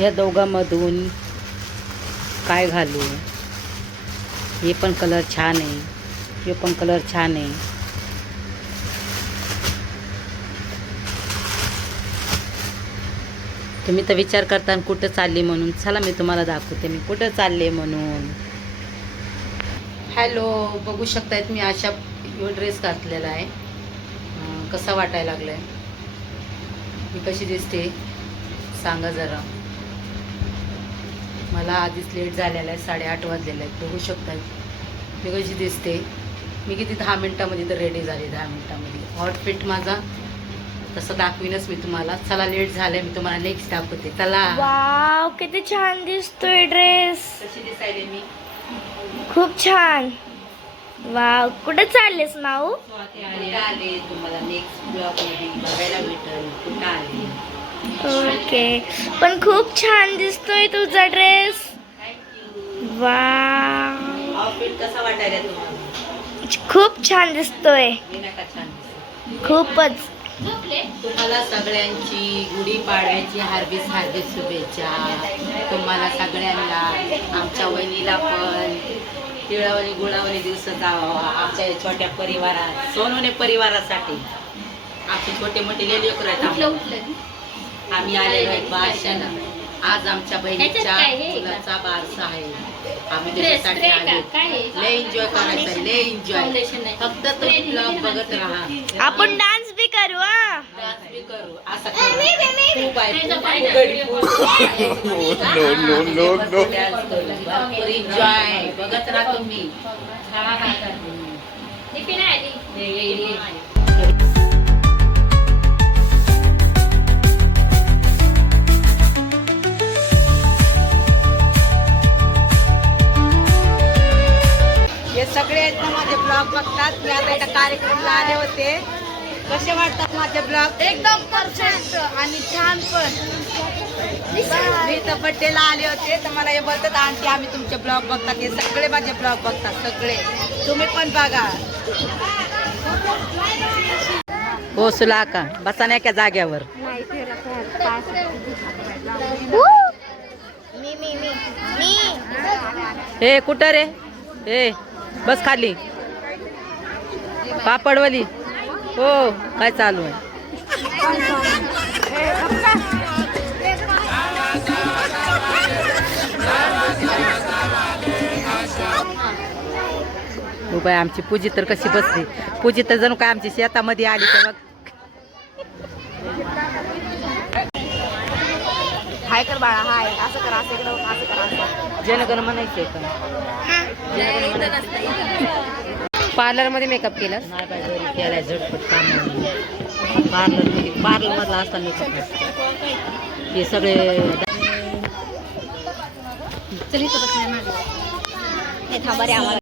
या दोघांमधून काय घालू? हे पण कलर छान आहे, हे पण कलर छान आहे. तुम्ही तर विचार करता कुठं चालली म्हणून. चला मी तुम्हाला दाखवते मी कुठं चालले म्हणून. हॅलो, बघू शकतायत मी अशा ड्रेस घातलेला आहे. कसा वाटायला लागलाय? मी कशी दिसते सांगा जरा. मला आधीच लेट झालेला आहे, 8:30 वाजलेला आहे. बघू शकतायत मी कशी दिसते. मी किती 10 मिनटामध्ये तर रेडी झाले. 10 मिनटामध्ये आउटफिट माझा तसं दाखवीनच मी तुम्हाला. चला लेट झालंय, मी तुम्हाला नेक्स्ट दाखवते. चला. वाव, किती छान दिसतोय ड्रेस. कशी दिसायले मी? खूप छान. वाव, कुठे चाललेस माऊ? आले तुम्हाला नेक्स्ट ब्लॉग मध्ये बघायला भेटेल कुठं आले. ओके, पण खूप छान दिसतोय तुझा ड्रेस. वाव, आउटफिट कसा वाटायला तुम्हाला? खूप छान दिसतोय. मी नका छान दिसते. खूपच. तुम्हाला सगळ्यांची गुढीपाडव्याची हार्दिक शुभेच्छा. तुम्हाला सगळ्यांना, आमच्या वहिनीला पण तिळावणी गुळावणी दिवस जावा. आमच्या छोट्या परिवारात, सोनवणे परिवारासाठी आमचे छोटे मोठे लेकर आहेत. आम्ही आलेलो आहे बारशाला. आज आमच्या बहिणीच्या मुलाचा बारसा आहे. आम्ही त्याच्यासाठी आले. लय एन्जॉय करायचं, लय एन्जॉय. फक्त तुम्ही ब्लॉग बघत राहा. आपण डान्स भी करू. डान्स बी करू. असं करू. खूप आहे, भरपूर एन्जॉय. बघत राहा तुम्ही. हे सगळे आहेत ना माझे ब्लॉग बघतात. मी आता एका कार्यक्रमाला आले होते. कसे वाटतात माझे ब्लॉग? एकदम परफेक्ट आणि छान पण. मी तर बड्डेला आले होते तर मला हे बोलतात आंटी आम्ही तुमचे ब्लॉग बघतात. हे सगळे माझे ब्लॉग बघतात सगळे. तुम्ही पण बघा. हो सुला का बसा नाही का जाग्यावर? हे कुठं रे? हे बस खाली. पापडवली. हो, काय चालू आहे? हो बाय, आमची पूजी तर कशी बसली. पूजी तर जणू काय आमची शेतामध्ये आली. तर बघ हाय कर बाळा, हाय. असं कर, असं कर, असं कर, असं. जनगण म्हणायचंय का? पार्लर मध्ये मेकअप केलं नाही बाय, घरी केलाय झटपट काम. पार्लर मधला असता मेकअप नसतं. हे सगळे चल इथं बसल्या माझ्या. हे थांबा रे आम्हाला.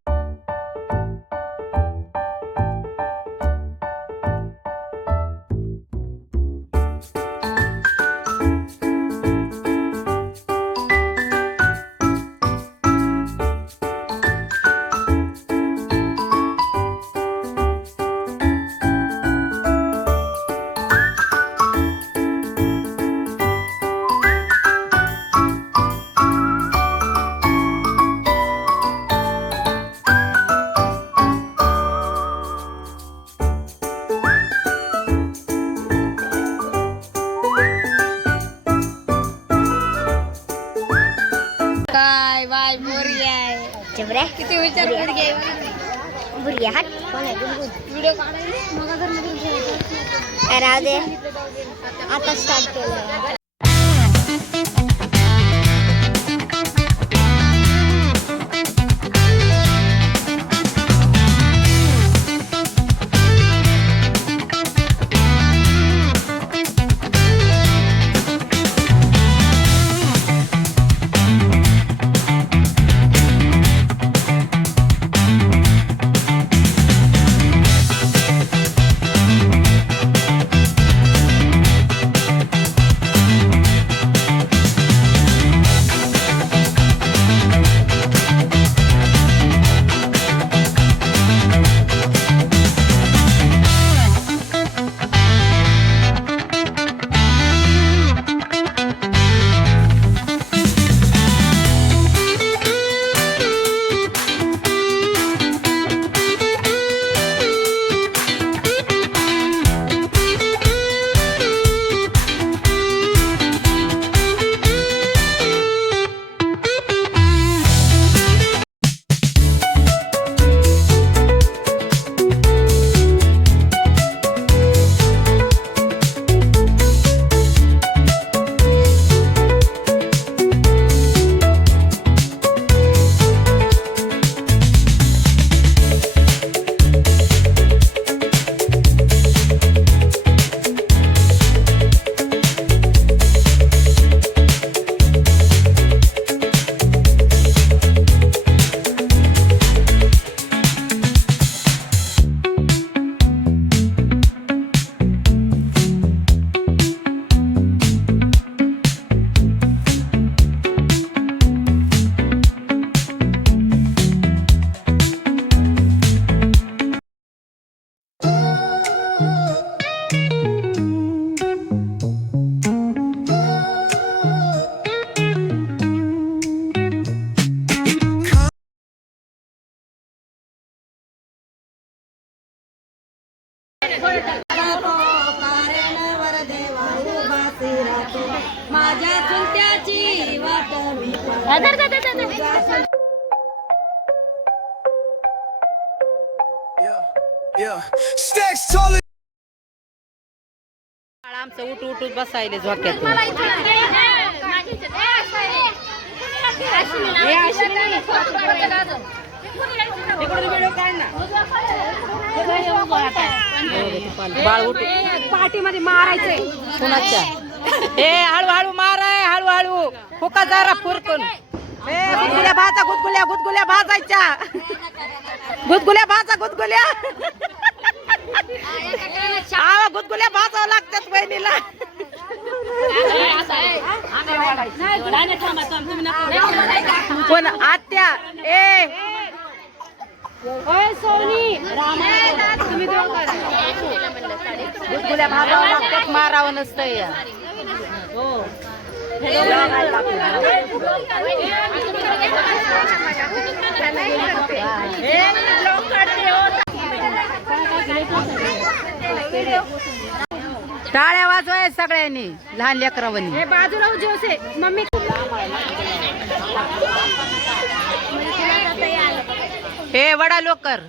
काय बाय बोरी आहे. चिमऱ्या किती विचार बुडगे बुरिया हात. व्हिडिओ काढायला मग जर मध्ये राहू दे, आता स्टार्ट केलं. आमचं उठ उठूच बसायले झोक्यात. बाळ उठ पाठीमध्ये मारायचंय कुणाच्या ए हळूहळू माराय हळूहळू फुका जरा फुरकून. गुदगुल्या भाजा गुदगुल्या गुदगुल्या भाजायच्या गुदगुल्या भाजा गुदगुल्या आवा गुदगुल्या भाजावं लागतात बहिणीला. कोण आत्या ए गुदगुल्या भाजावं लागतात मारावं नसतंय. टाळ्या वाजवाय सगळ्यांनी लहान लेकरावनी. बाजूला जोसे मम्मी हे वडा लोकर.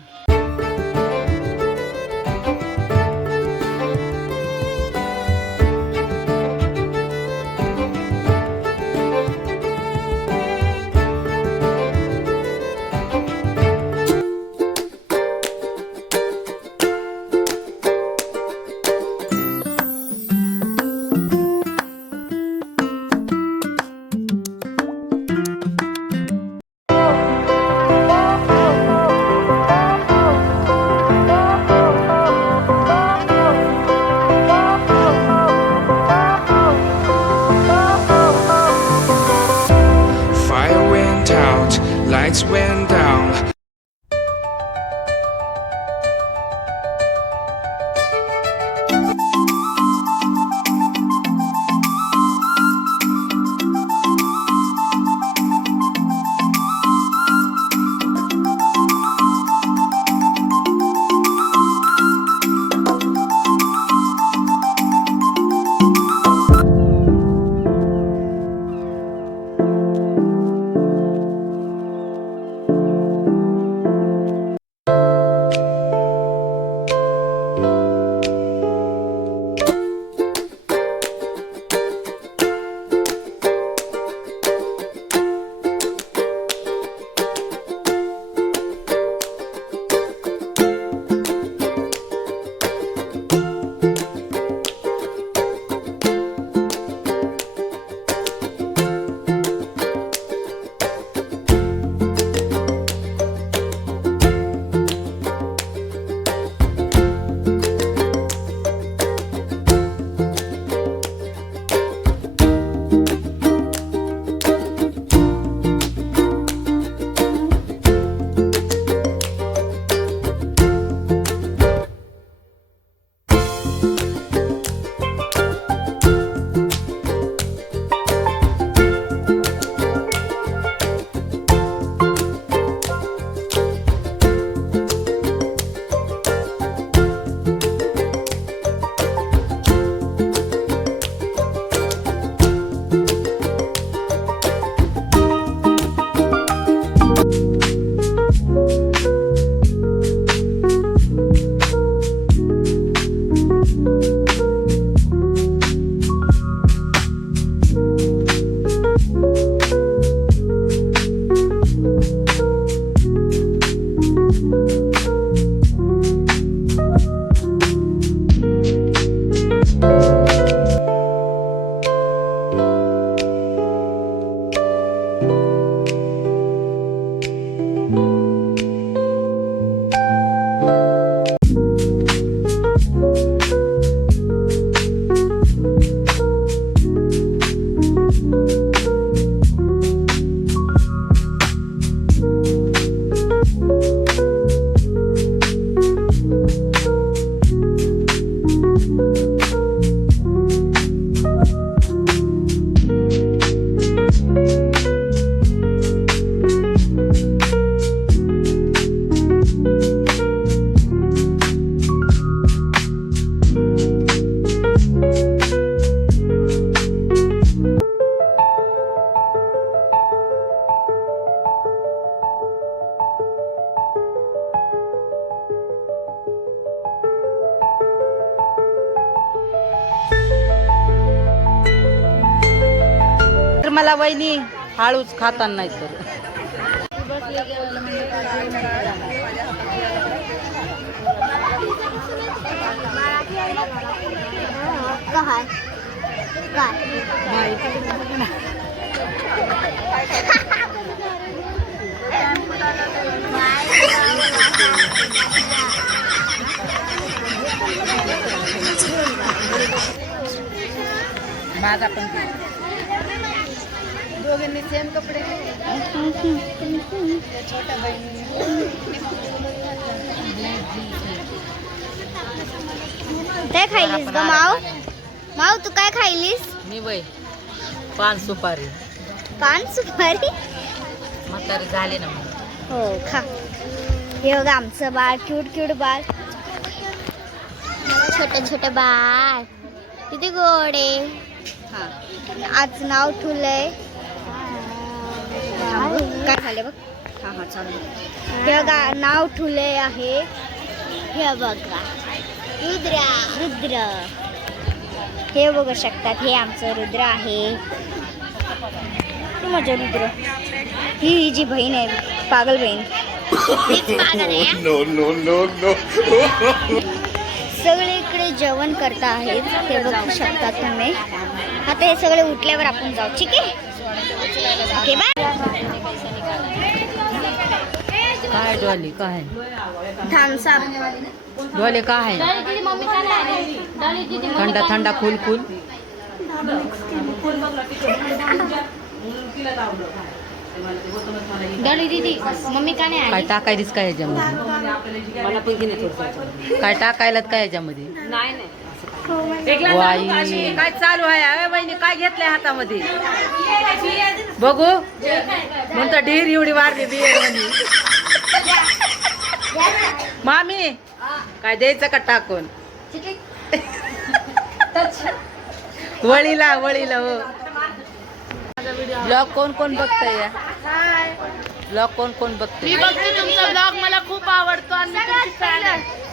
Fire went out, lights went down. मला वहिनी हळूच खाताना नाही तर माझा पण दोघांनी सेम कपडे काय खायलीस ग माव? माव तू काय खायलीस? मी वय पान सुपारी पान सुपारी? म्हातारी झाले ना मग. हो खा. हे बघा आमचं बाळ, क्यूट क्यूट बाळ, छोटे छोटे बाळ, किती गोडे. हा आज नाव ठेवलंय, काय झाले बघ. हा हा चालू. हे बघा नाव ठेवलंय आहे, हे बघा रुद्र. रुद्र हे बघू शकतात, हे आमचं रुद्र आहे. माझं रुद्र. ही जी बहीण आहे, पागल बहीण. सगळे इकडे जेवण करता आहेत, ते बघू शकता तुम्ही. आता हे सगळे उठल्यावर आपण जाऊ, ठीक आहे? Okay bye. काय डॉली काय थम्सअप. डॉली काय थंडा थंडा फुल फुल. डॉली दीदी मम्मी का नाही काय टाकायलीस काय याच्यामध्ये? काय टाकायला काय याच्यामध्ये? वाई. काय चालू आहे अरे बहिणी? काय घेतलंय हातामध्ये बघू? म्हणता ढीर एवढी वाढली बियर मध्ये. मामी काय द्यायचं का टाकून? वळीला वळीला हो. ब्लॉग कोण कोण बघतंय? ब्लॉग कोण कोण बघतंय? मी बघते तुमचा ब्लॉग, मला खूप आवडतो आणि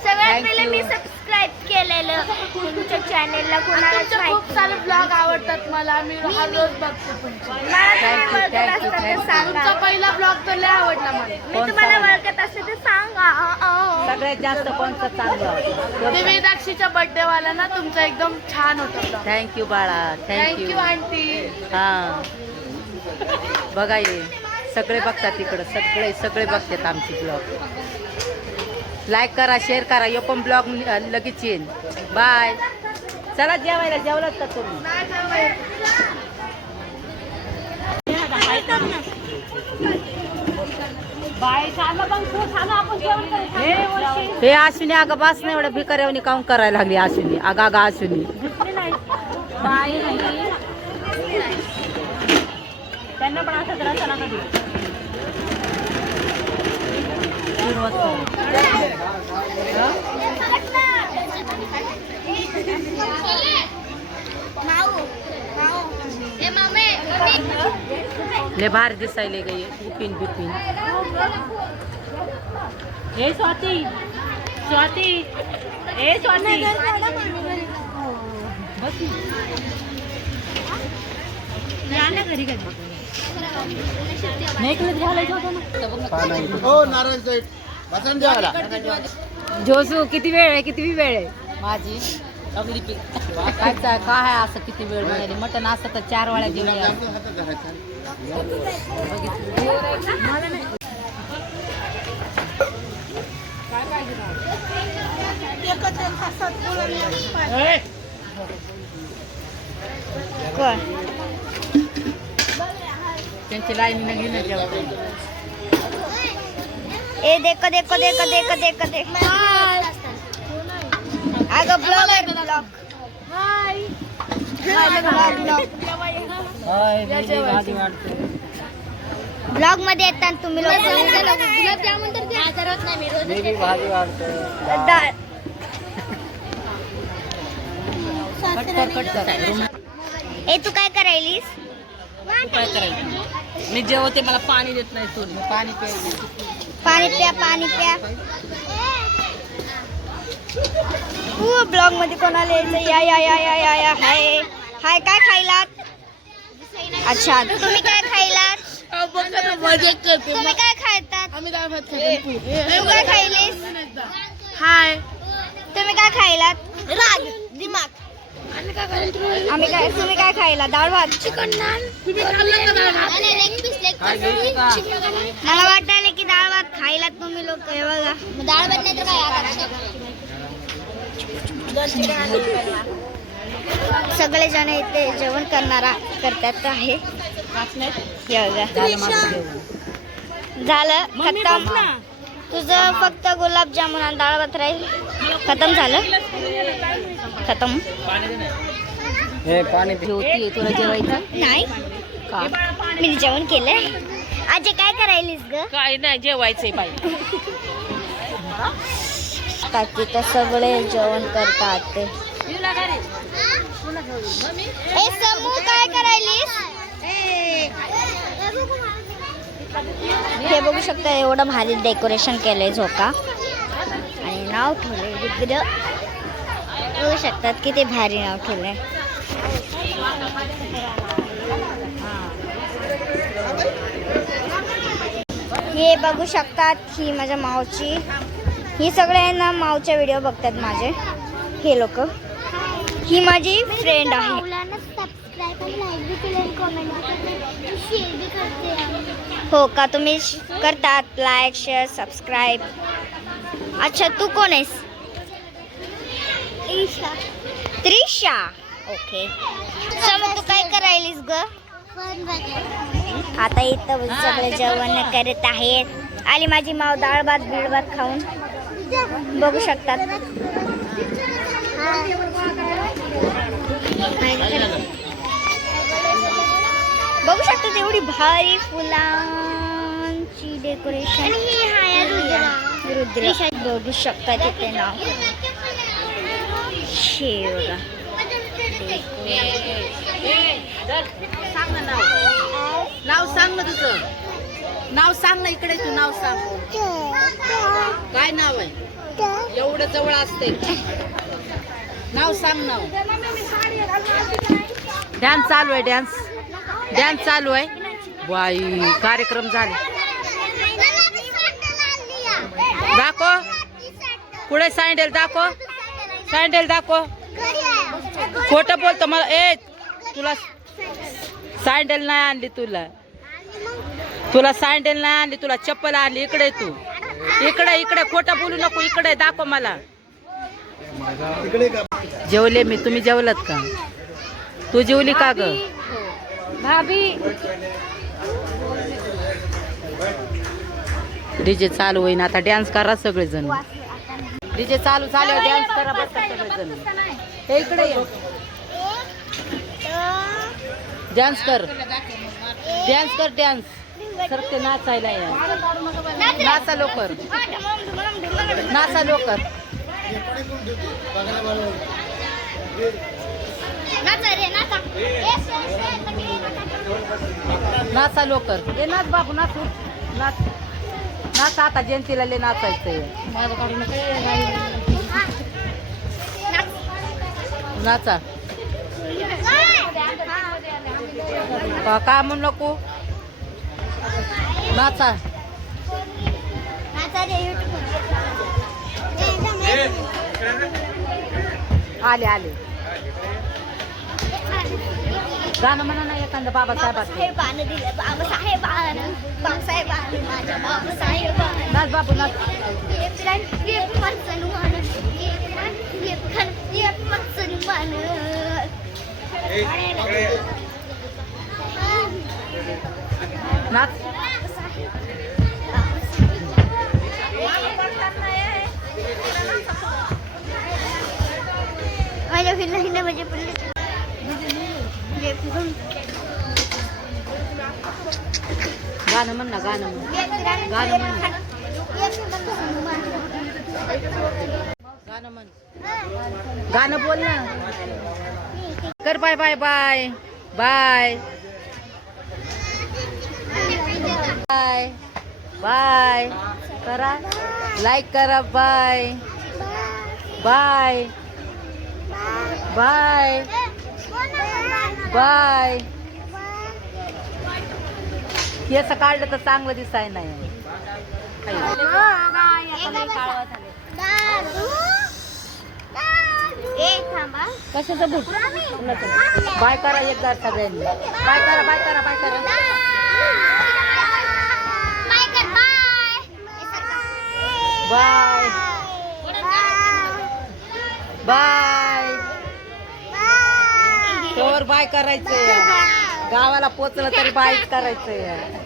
सगळ्यात पहिले मी सबस्क्राइब केलेलं तुमच्या चॅनेलला. कोणाला खूप सारे ब्लॉग आवडतात मला, मी रोज बघते तुमचा पहिला ब्लॉग तर लय आवडला मला. मी तुम्हाला ओळखत असेल तर सांगा. सगळ्यात जास्त कोणतं चांगलं? ते वेदाक्षीच्या बर्थडे वाला ना तुमचा एकदम छान होता. थँक्यू बाळा, थँक्यू. Thank you aunty. हा बघा ये सगळे बघतात तिकडं, सगळे सगळे बघतात आमची ब्लॉग. लाईक करा, शेअर करा. यो पण ब्लॉग लगेच येईल. बाय. चला जेवायला. जेवलात का तुम्ही? हे अश्विनी अगं बस नाही एवढं भिकाऱ्यावनी काऊन करायला लागली अश्विनी? अगं अगं अश्विनी त्यांना पण असं जरा नका देऊ. ले बाहेर दिसायले गे बिपिन बिपिन. हे स्वाती स्वाती ए स्वाती बस ना घरी कधी नेकलेस घालायचं होतं ना. जोसू किती वेळ आहे? किती वेळ आहे माझी अगली पीक काय काय आहे असं? किती वेळ म्हणाली? मटण असं तर 4 वेळा जेवण. त्यांची लाईन घेऊन जेवण. ए देखो देखो देखो देखो देखो देखो. अगं ब्लॉग आहे ब्लॉग. हाय ब्लॉग मध्ये येतात तुम्ही लोक. गुलाबजामुन तर करत नाही मी रोज. भाजी वाढतो. ए तू काय करायलीस? काय करायचं? मी जेवते, मला पाणी देत नाही सोड. पाणी प्यायचं. पाणी प्या, पाणी प्या. ब्लॉग मध्ये कोणाला यायचं? या या या या या या. हाय हाय. काय खायलात? अच्छा तुम्ही काय खायलात? तुम्ही काय खायतात? तू काय खायलीस? हाय तुम्ही काय खायलात? दिमाग. तुम्ही काय खायला? डाळ भात. मला वाटायला की डाळ भात खायला तुम्ही लोक हे बघा. डाळ भात नाही तर काय सगळे जण इथे जेवण करतात आहे. हे बघा. झालं खतम. तुझं फक्त गुलाबजामुन आणि डाळ भात राहील. खतम झालं. खतम. तुला जेवायचं नाही का? मी जेवण केलंय. आज काय करायलीस ग? काय नाही जेवायचंय बाई. काकी तर सगळे जेवण करतात. ए समू काय करायलीस? हे बघू शकता एवढं भारी डेकोरेशन केलंय झोका आणि नाव ठेवलंय रुद्र. बघू शकतात किती भारी नाव ठेवलंय. हे बघू शकतात ही माझ्या मावची. ही सगळ्यांना मावचे व्हिडिओ बघतात माझे हे लोक. ही माझी फ्रेंड आहे. हो का? तुम्ही करतात लाईक शेअर सबस्क्राईब. अच्छा तू कोण आहेस? त्रिशा. ओके. समज तू काय करायलीस ग? आता इथं सगळे जेवण करत आहेत. आली माझी माव डाळ भात बीळ भात खाऊन. बघू शकतात. बघू शकतात एवढी भारी फुलांची डेकोरेशन. रुद्र बघू शकता तिथे नाव शेवगा. नाव सांग ना तुझं. नाव सांग ना. इकडे तू नाव सांग. काय नाव आहे? एवढं जवळ असते. नाव सांग. नाव. डान्स चालू आहे. डान्स चालू आहे. बाई कार्यक्रम झाले. दाखव. पुढे सँडल दाखव. सँडल दाखव. खोटं बोलतो मला. ए तुला सँडल नाही आणली. तुला सँडल नाही आणली. तुला चप्पल आणली. इकडे तू. इकडे खोटं बोलू नको. इकडे दाखव मला. जेवले मी. तुम्ही जेवलात का? तू जेवली का ग? भाभी डीजे चालू होईन आता. डान्स करा सगळेजण. डीजे चालू झाल्यावर डान्स करा बस सगळेजण. हे इकडे ये. डान्स कर. डान्स सरके नाचायला या. नाचा लवकर. नाचा लवकर. नाचा लवकर. ए नाच बाबू नाच. नाच आता. जयंतीला लय नाचायचंय. नाचा. का म्हणू नको. नाचा. आले गाणं म्हणा ना एखादं बाबासाहेबांचं. नाच बाबू नाच. नाच. माझ्या फिरला म्हणजे गाणं म्हण ना. गाणं म्हण. गाणं बोल ना. कर. Bye bye bye bye bye bye करा. लाईक करा. बाय बाय बाय बाय केस काढलं तर चांगलं दिसाय नाही. कशाचं भूत? बाय करा एकदा सगळ्यांनी. बाय करा बाय करा बाय करा. Bye bye. तोवर बाय करायचंय. गावाला पोचलं तरी बाय करायचंय.